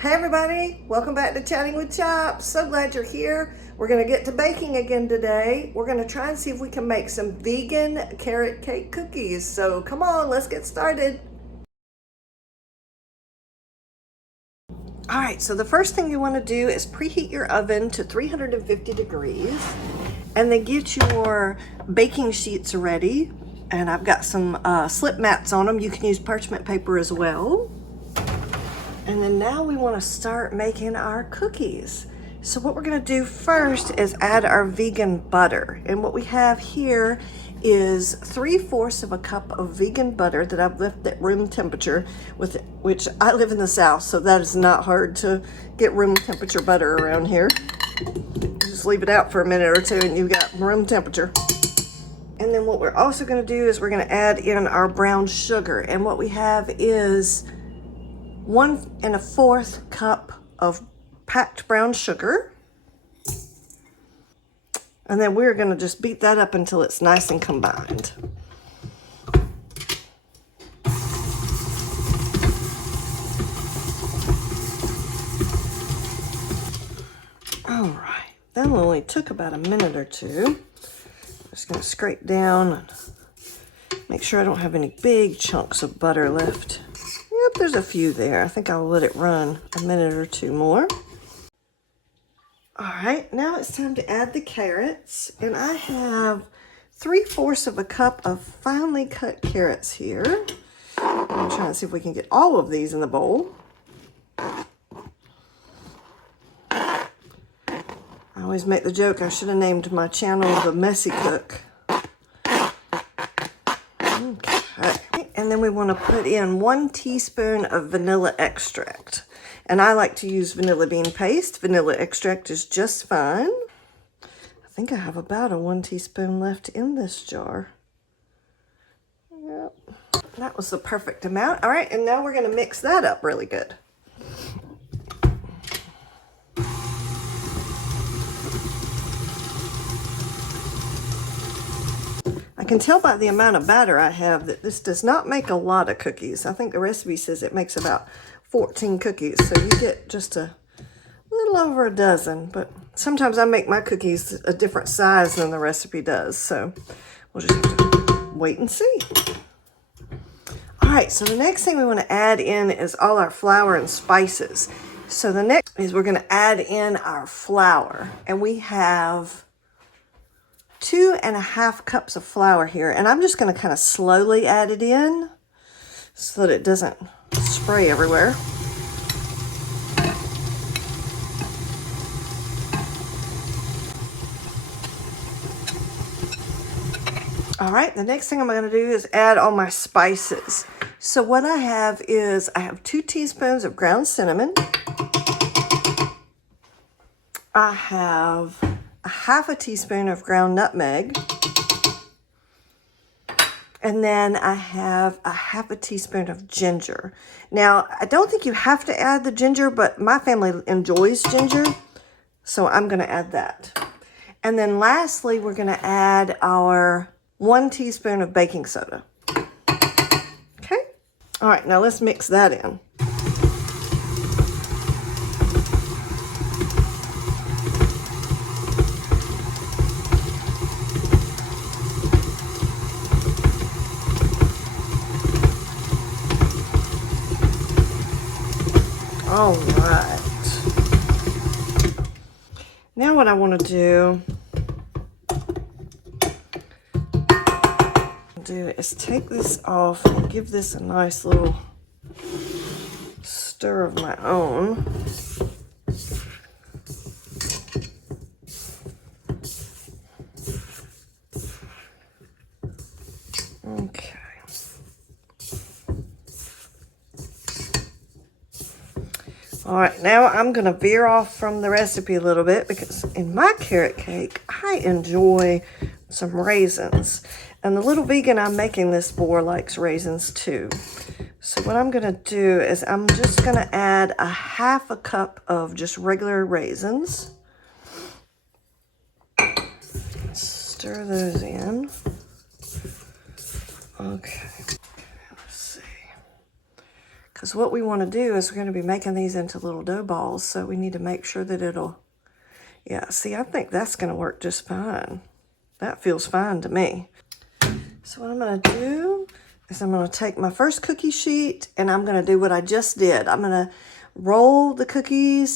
Hey everybody, welcome back to Chatting with Chops. So glad you're here. We're gonna get to baking again today. We're gonna try and see if we can make some vegan carrot cake cookies. So come on, let's get started. All right, so the first thing you wanna do is preheat your oven to 350 degrees and then get your baking sheets ready. And I've got some slip mats on them. You can use parchment paper as well. And then now we want to start making our cookies. So what we're going to do first is add our vegan butter. And what we have here is 3/4 of a cup of vegan butter that I've left at room temperature, with which I live in the South, so that is not hard to get room temperature butter around here. Just leave it out for a minute or two and you've got room temperature. And then what we're also going to do is we're going to add in our brown sugar. And what we have is 1 1/4 cup of packed brown sugar. And then we're going to just beat that up until it's nice and combined. All right, that only took about a minute or two. I'm just going to scrape down and make sure I don't have any big chunks of butter left. Yep, there's a few there. I think I'll let it run a minute or two more. All right, now it's time to add the carrots. And I have 3/4 of a cup of finely cut carrots here. I'm trying to see if we can get all of these in the bowl. I always make the joke I should have named my channel The Messy Cook. Okay, and then we want to put in 1 teaspoon of vanilla extract. And I like to use vanilla bean paste. Vanilla extract is just fine. I think I have about a 1 teaspoon left in this jar. Yep, that was the perfect amount. All right, and now we're going to mix that up really good. I can tell by the amount of batter I have that this does not make a lot of cookies. I think the recipe says it makes about 14 cookies, so you get just a little over a dozen, but sometimes I make my cookies a different size than the recipe does, so we'll just have to wait and see. All right, so the next thing we want to add in is all our flour and spices. So the next is we're going to add in our flour, and we have 2.5 cups of flour here, and I'm just going to kind of slowly add it in so that it doesn't spray everywhere. All right, the next thing I'm going to do is add all my spices. So what I have is I have 2 teaspoons of ground cinnamon. I have 1/2 teaspoon of ground nutmeg. And then I have 1/2 teaspoon of ginger. Now, I don't think you have to add the ginger, but my family enjoys ginger, so I'm going to add that. And then lastly, we're going to add our 1 teaspoon of baking soda. Okay? All right, now let's mix that in. All right. Now what I want to do is take this off and give this a nice little stir of my own. Okay. All right, now I'm going to veer off from the recipe a little bit because in my carrot cake, I enjoy some raisins. And the little vegan I'm making this for likes raisins too. So what I'm going to do is I'm just going to add 1/2 cup of just regular raisins. Stir those in. Okay. Let's see. Because what we want to do is we're going to be making these into little dough balls, so we need to make sure that it'll, yeah, see, I think that's going to work just fine. That feels fine to me. So what I'm going to do is I'm going to take my first cookie sheet and I'm going to do what I just did. I'm going to roll the cookie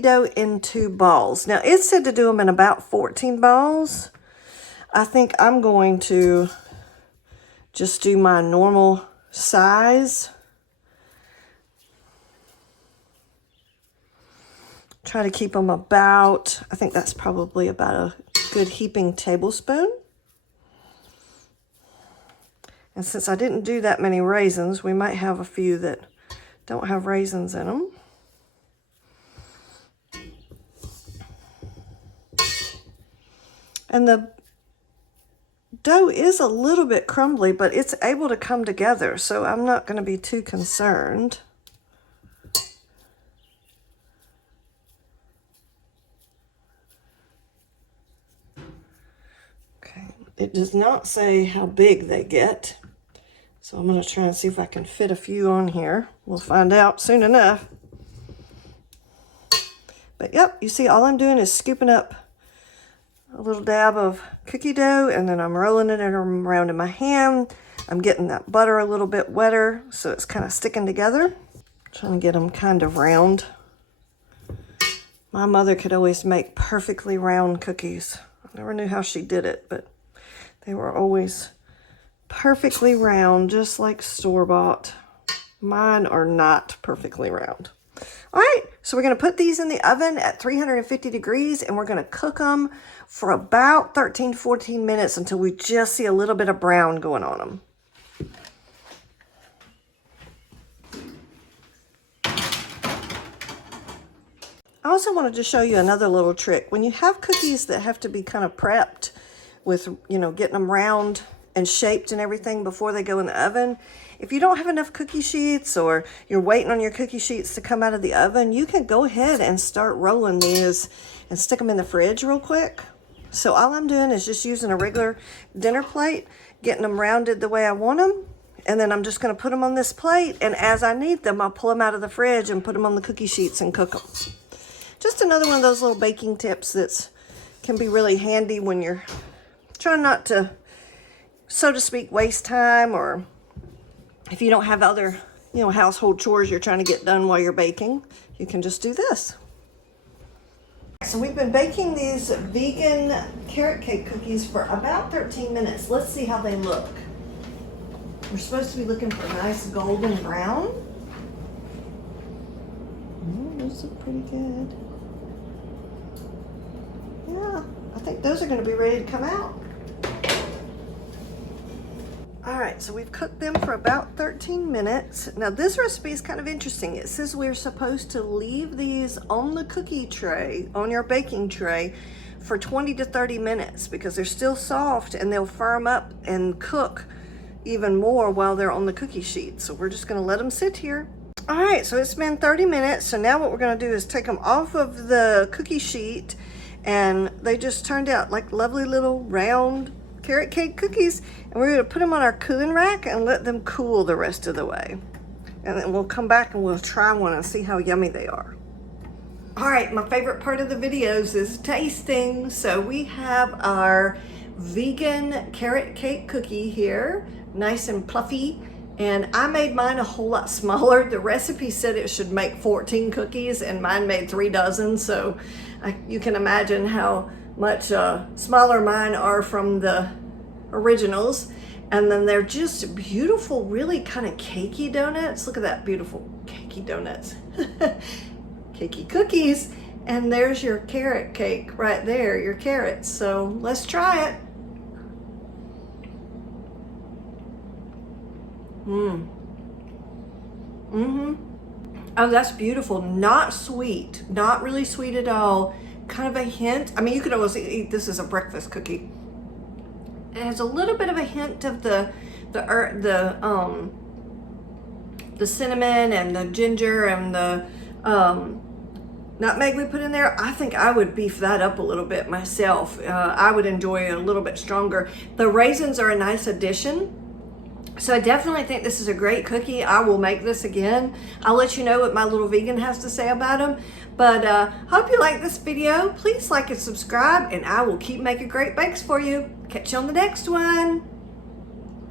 dough into balls. Now, it said to do them in about 14 balls. I think I'm going to just do my normal size. Try to keep them about, I think that's probably about a good heaping tablespoon. And since I didn't do that many raisins, we might have a few that don't have raisins in them. And the dough is a little bit crumbly, but it's able to come together, so I'm not going to be too concerned. Okay, it does not say how big they get, so I'm going to try and see if I can fit a few on here. We'll find out soon enough. But yep, you see all I'm doing is scooping up a little dab of cookie dough, and then I'm rolling it around in my hand. I'm getting that butter a little bit wetter, so it's kind of sticking together. Trying to get them kind of round. My mother could always make perfectly round cookies. I never knew how she did it, but they were always perfectly round, just like store-bought. Mine are not perfectly round. All right, so we're going to put these in the oven at 350 degrees, and we're going to cook them for about 13 to 14 minutes until we just see a little bit of brown going on them. I also wanted to show you another little trick. When you have cookies that have to be kind of prepped with, you know, getting them round and shaped and everything before they go in the oven, if you don't have enough cookie sheets or you're waiting on your cookie sheets to come out of the oven, you can go ahead and start rolling these and stick them in the fridge real quick. So all I'm doing is just using a regular dinner plate, getting them rounded the way I want them, and then I'm just going to put them on this plate, and as I need them, I'll pull them out of the fridge and put them on the cookie sheets and cook them. Just another one of those little baking tips that can be really handy when you're trying not to, so to speak, waste time, or if you don't have other, you know, household chores you're trying to get done while you're baking, you can just do this. So we've been baking these vegan carrot cake cookies for about 13 minutes. Let's see how they look. We're supposed to be looking for a nice golden brown. Oh, those look pretty good. Yeah, I think those are going to be ready to come out. All right, so we've cooked them for about 13 minutes. Now this recipe is kind of interesting. It says we're supposed to leave these on the cookie tray, on your baking tray, for 20 to 30 minutes because they're still soft and they'll firm up and cook even more while they're on the cookie sheet. So we're just gonna let them sit here. All right, so it's been 30 minutes. So now what we're gonna do is take them off of the cookie sheet, and they just turned out like lovely little round carrot cake cookies, and we're going to put them on our cooling rack and let them cool the rest of the way, and then we'll come back and we'll try one and see how yummy they are. All right, my favorite part of the videos is tasting. So we have our vegan carrot cake cookie here, nice and fluffy, and I made mine a whole lot smaller. The recipe said it should make 14 cookies and mine made 3 dozen, so you can imagine how much smaller mine are from the originals. And then they're just beautiful, really kind of cakey donuts. Look at that, beautiful cakey donuts. Cakey cookies. And there's your carrot cake right there, your carrots. So let's try it. Oh, that's beautiful. Not sweet, not really sweet at all. Kind of a hint. I mean, you could always eat this as a breakfast cookie. It has a little bit of a hint of the cinnamon and the ginger and the nutmeg we put in there. I think I would beef that up a little bit myself. I would enjoy it a little bit stronger. The raisins are a nice addition. So I definitely think this is a great cookie. I will make this again. I'll let you know what my little vegan has to say about them. But hope you like this video. Please like and subscribe, and I will keep making great bakes for you. Catch you on the next one.